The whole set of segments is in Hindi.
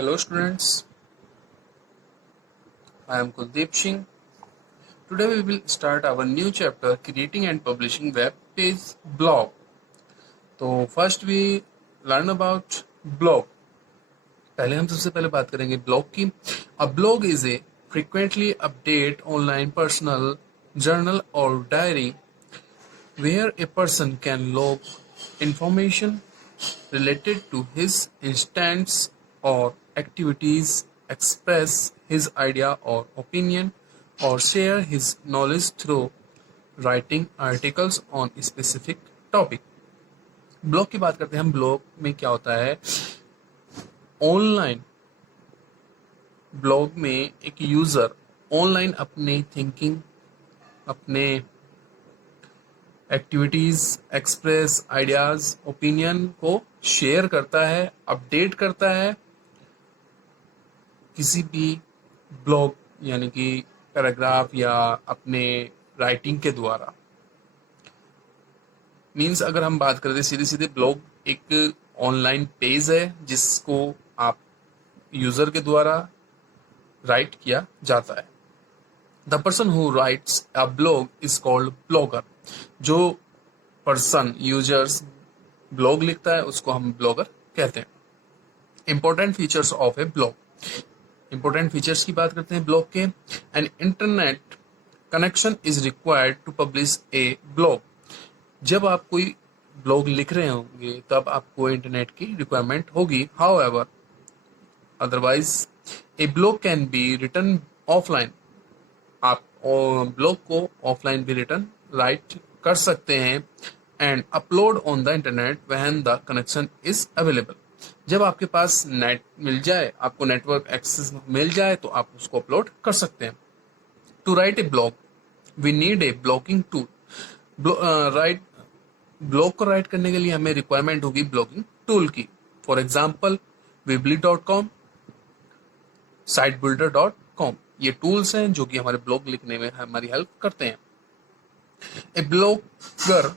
Hello students, I am Kuldeep Singh. Today we will start our new chapter creating and publishing web page blog. तो first we learn about blog. पहले हम सबसे पहले बात करेंगे blog की. A blog is a frequently update online personal journal or diary where a person can log information related to his instance or activities, express his idea or opinion, or share his knowledge through writing articles on a specific topic. Blog की बात करते हैं हम. ब्लॉग में क्या होता है, ऑनलाइन ब्लॉग में एक यूजर ऑनलाइन अपने थिंकिंग, अपने एक्टिविटीज, एक्सप्रेस आइडियाज, ओपिनियन को शेयर करता है, अपडेट करता है किसी भी ब्लॉग यानी कि पैराग्राफ या अपने राइटिंग के द्वारा. मीन्स अगर हम बात करते सीधे सीधे, ब्लॉग एक ऑनलाइन पेज है जिसको आप यूजर के द्वारा राइट किया जाता है. The person who writes a blog is called blogger. जो पर्सन यूजर्स ब्लॉग लिखता है उसको हम ब्लॉगर कहते हैं. Important features of a blog. Important features की बात करते हैं ब्लॉग के. An internet connection is required to publish a blog. जब आप कोई ब्लॉग लिख रहे होंगे तब आपको इंटरनेट की रिक्वायरमेंट होगी. However otherwise a blog can be written offline. आप ब्लॉग को ऑफलाइन भी रिटन राइट कर सकते हैं and upload on the internet when the connection is available. जब आपके पास नेट मिल जाए, आपको नेटवर्क एक्सेस मिल जाए तो आप उसको अपलोड कर सकते हैं. To write a blog we need a blogging tool. Blog को राइट करने के लिए हमें रिक्वायरमेंट होगी ब्लॉगिंग टूल की. For example weebly.com, sitebuilder.com. ये टूल्स हैं जो कि हमारे ब्लॉग लिखने में हमारी हेल्प करते हैं. A blogger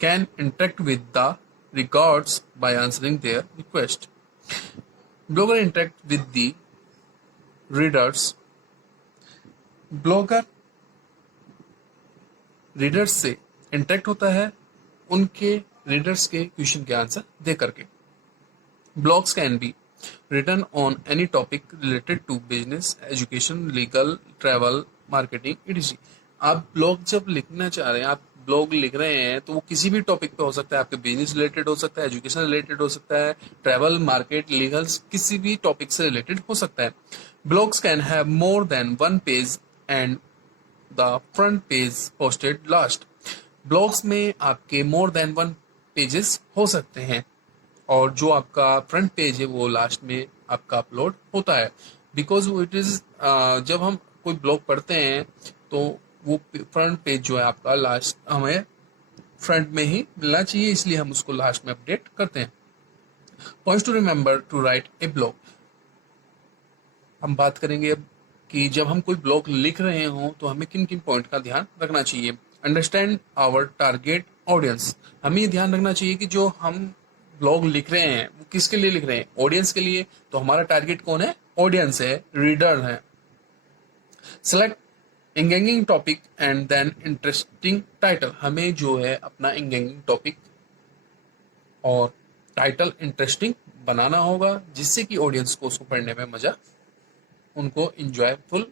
can interact with the records by answering their request. Blogger interact with the readers. Blogger readers से इंटरेक्ट होता है उनके रीडर्स के क्वेश्चन के आंसर दे करके. Blogs can be written on any topic related to business, education, legal, travel, marketing etc. आप ब्लॉग जब लिखना चाह रहे हैं, आप ब्लॉग लिख रहे हैं तो वो किसी भी टॉपिक पे हो सकता है. आपके बिजनेस रिलेटेड हो सकता है, एजुकेशन रिलेटेड हो सकता है, ट्रैवल, मार्केट, लीगल, किसी भी टॉपिक से रिलेटेड हो सकता है. Blogs can have more than one page and the front page posted last. Blogs में आपके मोर देन वन पेजेस हो सकते हैं और जो आपका फ्रंट पेज है वो लास्ट में आपका अपलोड होता है. बिकॉज इट इज जब हम कोई ब्लॉग पढ़ते हैं तो वो फ्रंट पेज जो है आपका लास्ट हमें फ्रंट में ही मिलना चाहिए, इसलिए हम उसको लास्ट में अपडेट करते हैं. Points to remember to write a blog. हम बात करेंगे अब कि जब हम कोई ब्लॉग लिख रहे हो तो हमें किन किन पॉइंट का ध्यान रखना चाहिए. Understand our target audience. हमें ये ध्यान रखना चाहिए कि जो हम ब्लॉग लिख रहे हैं वो किसके लिए लिख रहे हैं, ऑडियंस के लिए. तो हमारा टारगेट कौन है, ऑडियंस है, रीडर है. Select engaging topic and then interesting title. हमें जो है अपना एंगेजिंग टॉपिक और टाइटल इंटरेस्टिंग बनाना होगा जिससे कि ऑडियंस को उसको पढ़ने में मजा, उनको इंजॉयफुल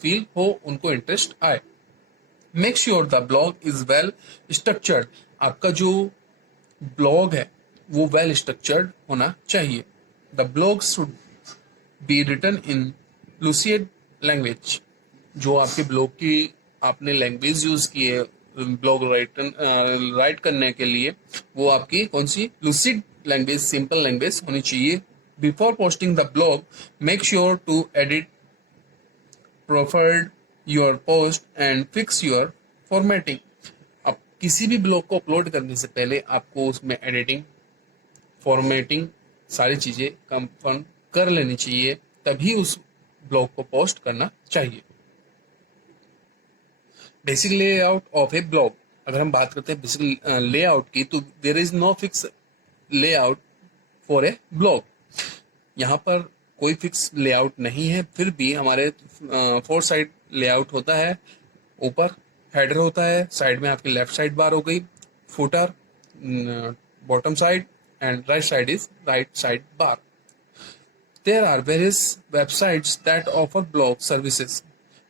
फील हो, उनको इंटरेस्ट आए. Make sure the blog is well structured. आपका जो ब्लॉग है वो वेल स्ट्रक्चर्ड होना चाहिए. The blog should be written in lucid language. जो आपके ब्लॉग की आपने लैंग्वेज यूज की है ब्लॉग राइट करने के लिए, वो आपकी कौन सी, लूसिड लैंग्वेज, सिंपल लैंग्वेज होनी चाहिए. Before posting the blog make sure to edit profiled your post and fix your formatting. अब किसी भी ब्लॉग को अपलोड करने से पहले आपको उसमें एडिटिंग, फॉर्मेटिंग सारी चीजें कंफर्म कर लेनी चाहिए, तभी उस ब्लॉग को पोस्ट करना चाहिए. Basic layout of a blog. अगर हम बात करते हैं बेसिक लेआउट की तो there is no fix layout for a blog. यहाँ पर कोई फिक्स लेआउट नहीं है, फिर भी हमारे 4 साइड लेआउट होता है। ऊपर हेडर होता है, साइड में आपकी लेफ्ट साइड बार हो गई, footer bottom side, and right side is right side bar. There are various websites that offer blog services.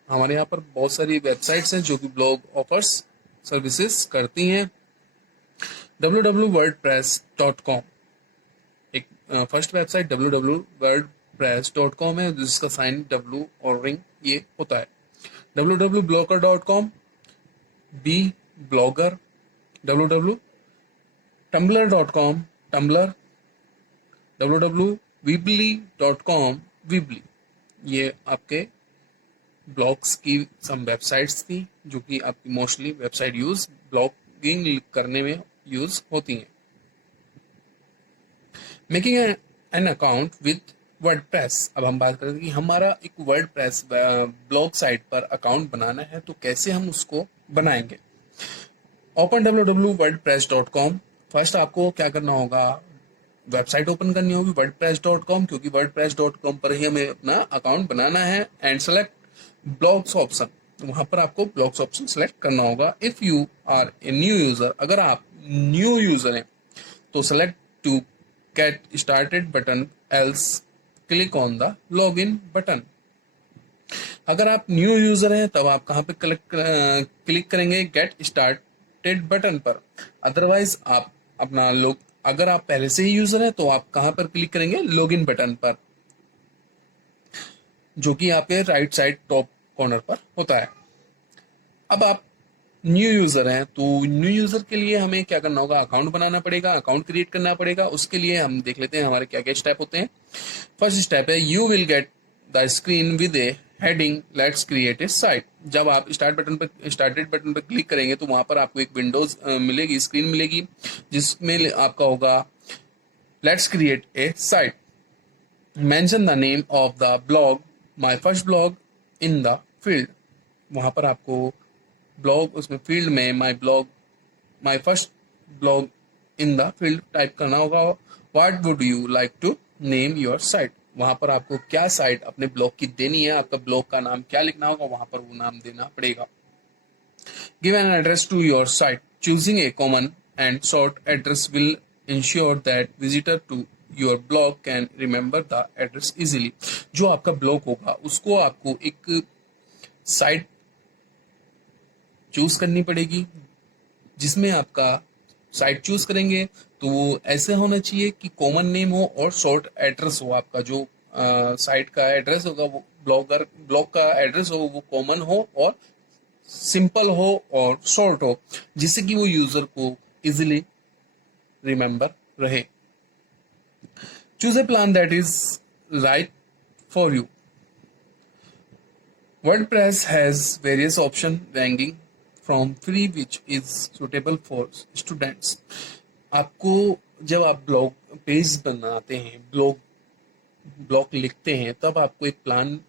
हमारे यहाँ पर बहुत सारी वेबसाइट्स हैं जो कि ब्लॉग ऑफर्स सर्विसेज करती हैं। www.wordpress.com एक फर्स्ट वेबसाइट www.wordpress.com है, जिसका साइन W और रिंग ये होता है। www.blogger.com, B blogger, www.tumblr.com tumbler, www.weebly.com weebly। ये आपके ब्लॉग्स की सम वेबसाइट्स थी जो कि आपकी मोस्टली वेबसाइट यूज ब्लॉगिंग करने में यूज होती हैं। Making an account with WordPress. अब हम बात करें कि हमारा एक वर्डप्रेस ब्लॉग साइट पर अकाउंट बनाना है, तो कैसे हम उसको बनाएंगे। Open www.wordpress.com। फर्स्ट आपको क्या करना होगा, वेबसाइट ओपन करनी होगी wordpress.com, क्योंकि wordpress.com पर ही हमें अपना अकाउंट बनाना है। एंड सेलेक्ट ब्लॉग्स ऑप्शन, वहां पर आपको ब्लॉग्स ऑप्शन सेलेक्ट करना होगा। If you are a new user, अगर आप न्यू यूजर हैं तो select to get started button, else click on the log in button. अगर आप न्यू यूजर हैं तब आप कहां पे क्लिक करेंगे, गेट स्टार्टेड बटन पर। अदरवाइज आप अपना लोग, अगर आप पहले से ही यूजर हैं तो आप कहां पर क्लिक करेंगे, लॉग इन बटन पर, जो कि आपके राइट साइड टॉप कॉर्नर पर होता है। अब आप न्यू यूजर हैं तो न्यू यूजर के लिए हमें क्या करना होगा, अकाउंट बनाना पड़ेगा, अकाउंट क्रिएट करना पड़ेगा। उसके लिए हम देख लेते हैं हमारे क्या क्या स्टेप होते हैं। फर्स्ट स्टेप है, you will get the screen with A heading let's create a site. जब आप स्टार्टेड बटन पर क्लिक करेंगे तो वहां पर आपको एक विंडोज मिलेगी, स्क्रीन मिलेगी, जिसमें आपका होगा let's create a site, mention the name of the blog, my first blog in the field. वहां पर आपको ब्लॉग, उसमें फील्ड में my first blog in the field type करना होगा। What would you like to name your site, वहां पर आपको क्या साइट अपने ब्लॉग की देनी है, आपका ब्लॉग का नाम क्या लिखना होगा, वहां पर वो नाम देना पड़ेगा। Give an address to your site, choosing a common and short address will ensure that visitor to your blog can remember the address easily. जो आपका ब्लॉग होगा उसको आपको एक साइट चूज करनी पड़ेगी, जिसमें आपका साइट चूज करेंगे तो वो ऐसे होना चाहिए कि कॉमन नेम हो और शॉर्ट एड्रेस हो। आपका जो साइट का एड्रेस होगा, वो ब्लॉग का एड्रेस हो, वो कॉमन हो और सिंपल हो और शॉर्ट हो, जिससे कि वो यूजर को इजीली रिमेंबर रहे। Choose a plan that is right for you. WordPress has various options ranging from free which is suitable for students। आपको जब आप ब्लॉग पेज बनाते हैं, ब्लॉग लिखते हैं, तब आपको एक प्लान,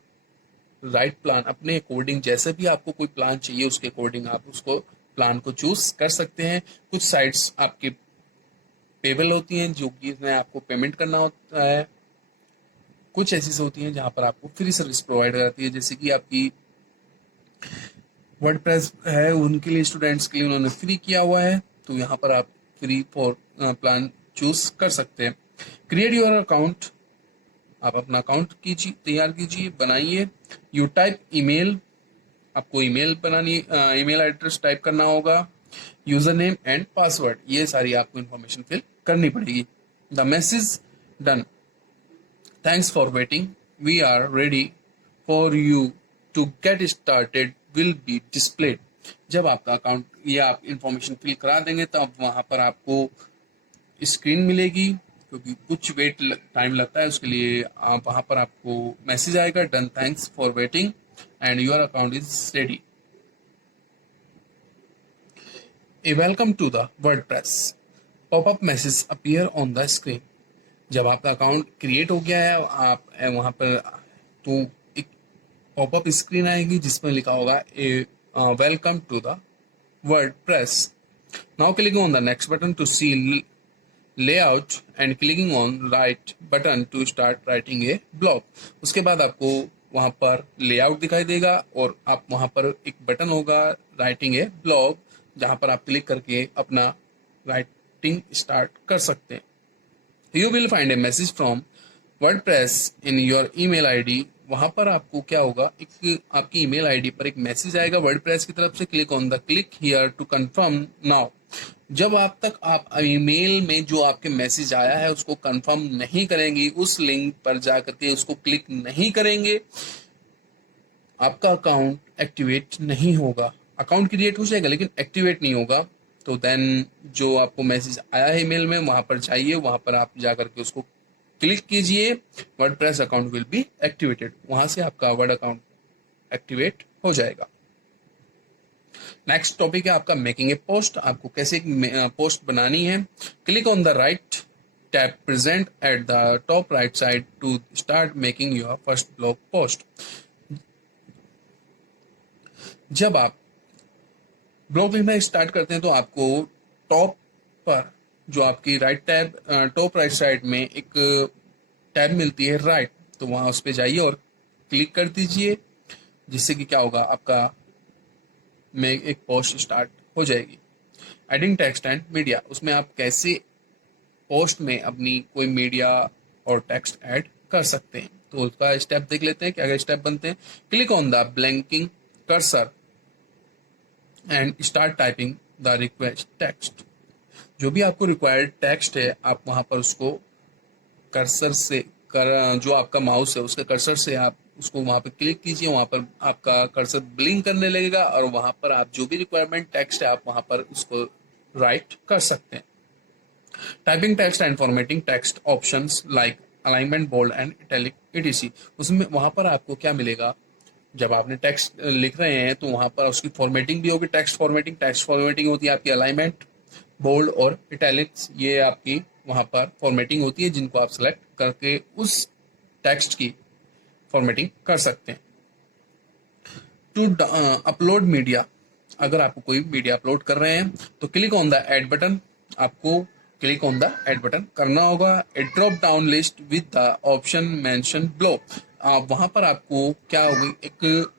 राइट प्लान अपने अकॉर्डिंग, जैसे भी आपको कोई प्लान चाहिए उसके अकॉर्डिंग आप उसको प्लान को चूज कर सकते हैं। कुछ साइट्स आपके पेबल होती हैं जो कि इसमें आपको पेमेंट करना होता है, कुछ ऐसी होती हैं जहां पर आपको फ्री सर्विस प्रोवाइड कराती है, जैसे कि आपकी वर्डप्रेस है, उनके लिए, स्टूडेंट्स के लिए उन्होंने फ्री किया हुआ है, तो यहाँ पर आप फ्री फॉर प्लान चूज कर सकते हैं। क्रिएट योर अकाउंट, आप अपना अकाउंट कीजिए, तैयार कीजिए, बनाइए। यू टाइप ईमेल, आपको ईमेल बनानी, ईमेल एड्रेस टाइप करना होगा, यूजर नेम एंड पासवर्ड, ये सारी आपको इन्फॉर्मेशन फिल करनी पड़ेगी। The message done, thanks for waiting, we are ready for you to get started will be displayed. जब आपका अकाउंट या आप इंफॉर्मेशन फिल करा देंगे तब वहां पर आपको स्क्रीन मिलेगी, क्योंकि कुछ टाइम लगता है उसके लिए। आप वहां पर आपको मैसेज आएगा, done, thanks for waiting and your account is ready. A welcome to the WordPress, popup message appear on the screen. जब आपका अकाउंट क्रिएट हो गया है आप वहां पर, तो एक पॉपअप स्क्रीन आएगी जिसमें लिखा होगा a welcome to the WordPress. Now click on the next button to see layout and clicking on right button to start writing a blog. उसके बाद आपको वहां पर लेआउट दिखाई देगा और आप वहां पर एक बटन होगा राइटिंग ए ब्लॉग, जहां पर आप क्लिक करके अपना राइटिंग स्टार्ट कर सकते हैं। You will find A message from WordPress in your email ID. वहां पर आपको क्या होगा, एक आपकी ईमेल आईडी पर एक मैसेज आएगा वर्डप्रेस की तरफ से, click on the click here to confirm now. जब आप ईमेल में जो आपके मैसेज आया है उसको कंफर्म नहीं करेंगे, उस लिंक पर जाकर के उसको क्लिक नहीं करेंगे, आपका अकाउंट एक्टिवेट नहीं होगा। अकाउंट क्रिएट हो जाएगा लेकिन एक्टिवेट नहीं होगा। तो देन जो आपको मैसेज आया है ईमेल में, वहां पर जाइए, वहां पर आप जाकर के उसको क्लिक कीजिए, WordPress account will be activated. वहां से आपका वर्ड अकाउंट एक्टिवेट हो जाएगा। नेक्स्ट टॉपिक है आपका मेकिंग ए पोस्ट। आपको कैसे एक पोस्ट बनानी है। Click on the write tab present at the top right side to start making your first blog post. जब आप ब्लॉग लिखना स्टार्ट करते हैं तो आपको टॉप पर जो आपकी right tab top right side में एक टैब मिलती है राइट, तो वहां उस पर जाइए और क्लिक कर दीजिए, जिससे कि क्या होगा, आपका में एक पोस्ट स्टार्ट हो जाएगी। एडिंग टेक्स्ट एंड मीडिया, उसमें आप कैसे पोस्ट में अपनी कोई मीडिया और टेक्स्ट ऐड कर सकते हैं। तो उसका स्टेप देख लेते हैं, क्या क्या स्टेप बनते हैं। Click on the blanking cursor and start typing the request text. जो भी आपको रिक्वायर्ड टेक्स्ट है, आप वहां पर उसको कर्सर से जो आपका माउस है उसके कर्सर से आप उसको वहां पर क्लिक कीजिए, वहां पर आपका कर्सर ब्लिंक करने लगेगा और वहां पर आप जो भी रिक्वायरमेंट टेक्स्ट है आप वहां पर उसको राइट कर सकते हैं। Typing text and formatting text options like alignment, bold and italic etc। उसमें वहां पर आपको क्या मिलेगा, जब आपने टेक्स्ट लिख रहे हैं तो वहां पर उसकी फॉर्मेटिंग भी होगी। टेक्स्ट फॉर्मेटिंग होती है आपकी अलाइनमेंट, बोल्ड और इटैलिक्स, ये आपकी वहां पर फॉर्मेटिंग होती है, जिनको आप सेलेक्ट करके उस टेक्स्ट की फॉर्मेटिंग कर सकते हैं। टू अपलोड मीडिया, अगर आपको कोई मीडिया अपलोड कर रहे हैं तो click on the add button, आपको click on the add button करना होगा। A drop down list with the option mention below, वहां पर आपको क्या होगी, एक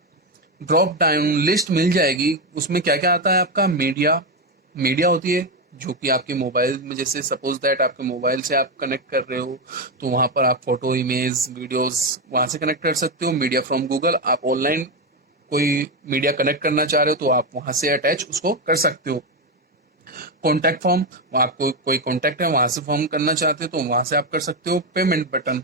ड्रॉप डाउन लिस्ट मिल जाएगी। उसमें क्या क्या आता है, आपका मीडिया होती है जो कि आपके मोबाइल में, जैसे सपोज दैट आपके मोबाइल से आप कनेक्ट कर रहे हो तो वहां पर आप फोटो, इमेज, वीडियोस वहां से कनेक्ट कर सकते हो। मीडिया फ्रॉम गूगल, आप ऑनलाइन कोई मीडिया कनेक्ट करना चाह रहे हो तो आप वहां से अटैच उसको कर सकते हो। कॉन्टैक्ट फॉर्म, आपको कोई कॉन्टैक्ट है वहां से फॉर्म करना चाहते हो तो वहां से आप कर सकते हो। पेमेंट बटन,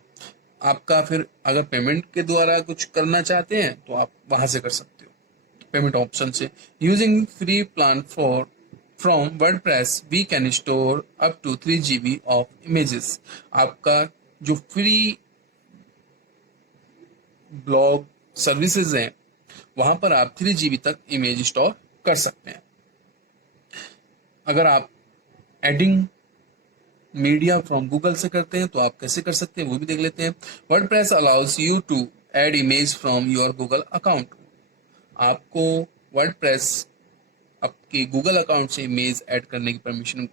आपका फिर अगर पेमेंट के द्वारा कुछ करना चाहते हैं तो आप वहां से कर सकते हो पेमेंट ऑप्शन से। Using free plan for from WordPress we can store up to 3 GB of images. आपका जो फ्री ब्लॉग सर्विसेज हैं वहां पर आप 3 GB तक इमेज स्टोर कर सकते हैं। अगर आप एडिंग मीडिया फ्रॉम गूगल से करते हैं तो आप कैसे कर सकते हैं वो भी देख लेते हैं। WordPress allows you to add image from your Google account. आपको वर्डप्रेस आपके गूगल अकाउंट से इमेज ऐड करने की परमिशन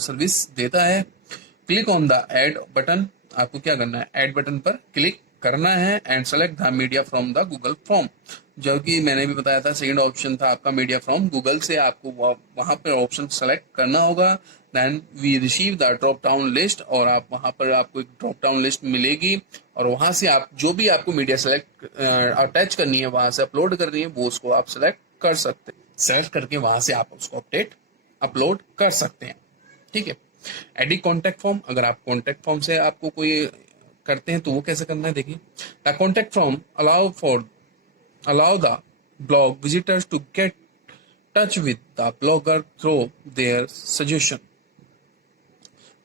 सर्विस देता है। Click on the add button, आपको क्या करना है, ऐड बटन पर क्लिक करना है and select the media from the Google form. जो कि मैंने भी बताया था, सेकंड ऑप्शन था आपका मीडिया फ्रॉम गूगल से, आपको वहां पर ऑप्शन सेलेक्ट करना होगा। Then we receive the drop down list, और आप वहां पर आपको एक ड्रॉप डाउन लिस्ट मिलेगी और वहां से आप जो भी आपको मीडिया सेलेक्ट अटैच करनी है, वहां से अपलोड करनी है, वो उसको आप सेलेक्ट कर सकते हैं। सेलेक्ट करके वहां से आप उसको अपलोड कर सकते हैं। ठीक है। एडिट कॉन्टैक्ट फॉर्म, अगर आप कॉन्टैक्ट फॉर्म से आपको कोई करते हैं तो वो कैसे करना है, देखिए। The contact form allow the blog visitors to get touch with the blogger through their suggestion,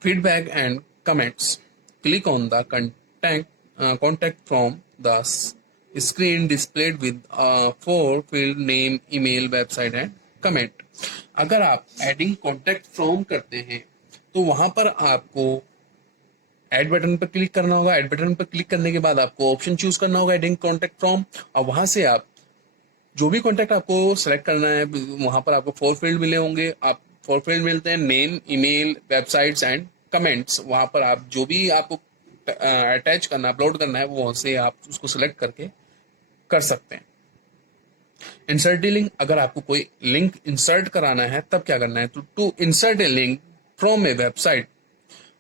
feedback and comments. Click on the contact form, the screen displayed with 4 field name, email, website and comment. अगर आप एडिंग कॉन्टैक्ट फॉर्म करते हैं तो वहां पर आपको ऐड बटन पर क्लिक करना होगा। ऐड बटन पर क्लिक करने के बाद आपको ऑप्शन चूज करना होगा एडिंग कॉन्टैक्ट फॉर्म, और वहां से आप जो भी कॉन्टैक्ट आपको सेलेक्ट करना है, वहां पर आपको 4 फील्ड मिले होंगे। आप फॉर फील्ड मिलते हैं name, email, websites and comments. वहां पर आप जो भी आपको अटैच करना, अपलोड करना है, वो वहां से आप उसको सिलेक्ट करके कर सकते हैं। इंसर्ट लिंक, अगर आपको कोई लिंक इंसर्ट कराना है तब क्या करना है, तो to insert a link from a website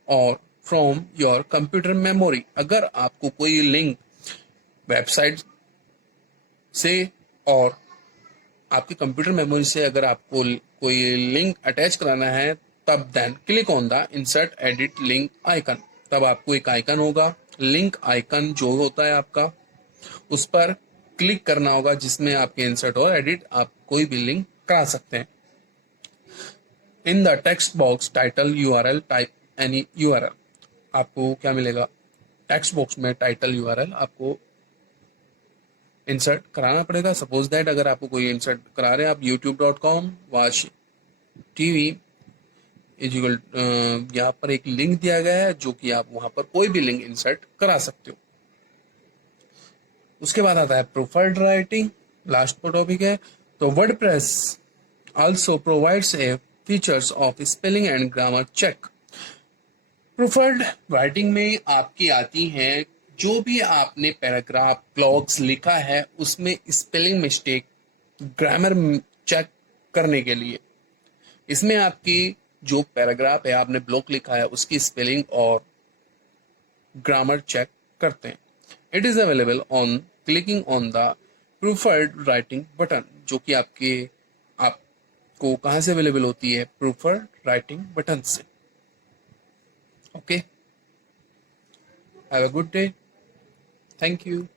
और फ्रॉम योर कंप्यूटर मेमोरी। अगर आपको कोई लिंक वेबसाइट से और आपकी कंप्यूटर मेमोरी से अगर आपको कोई लिंक अटैच कराना है, तब then click on the insert edit link icon. तब आपको एक आइकन होगा, लिंक आइकन जो होता है आपका, उस पर क्लिक करना होगा, जिसमें आपके इंसर्ट और एडिट आप कोई भी लिंक करा सकते हैं। In the text box title URL type any URL. आपको क्या मिलेगा, टेक्स्ट बॉक्स में टाइटल यूआरएल आपको इंसर्ट कराना पड़ेगा। सपोज दैट अगर आपको कोई इंसर्ट करा रहे हैं आप youtube.com watch TV इजिकल, यहाँ पर एक लिंक दिया गया है जो कि आप वहां पर कोई भी लिंक इंसर्ट करा सकते हो। उसके बाद आता है प्रोफाइल राइटिंग, लास्ट पर टॉपिक है। तो WordPress also provides a features of spelling and grammar check. Profile writing में आपकी आती है जो भी आपने पैराग्राफ ब्लॉग्स लिखा है उसमें स्पेलिंग मिस्टेक, ग्रामर चेक करने के लिए। इसमें आपकी जो पैराग्राफ है, आपने ब्लॉग लिखा है, उसकी स्पेलिंग और ग्रामर चेक करते हैं। It is available on clicking on the proofread writing button, जो कि आपको कहाँ से अवेलेबल होती है, प्रूफर्ड राइटिंग बटन से। Okay, have a good day, thank you.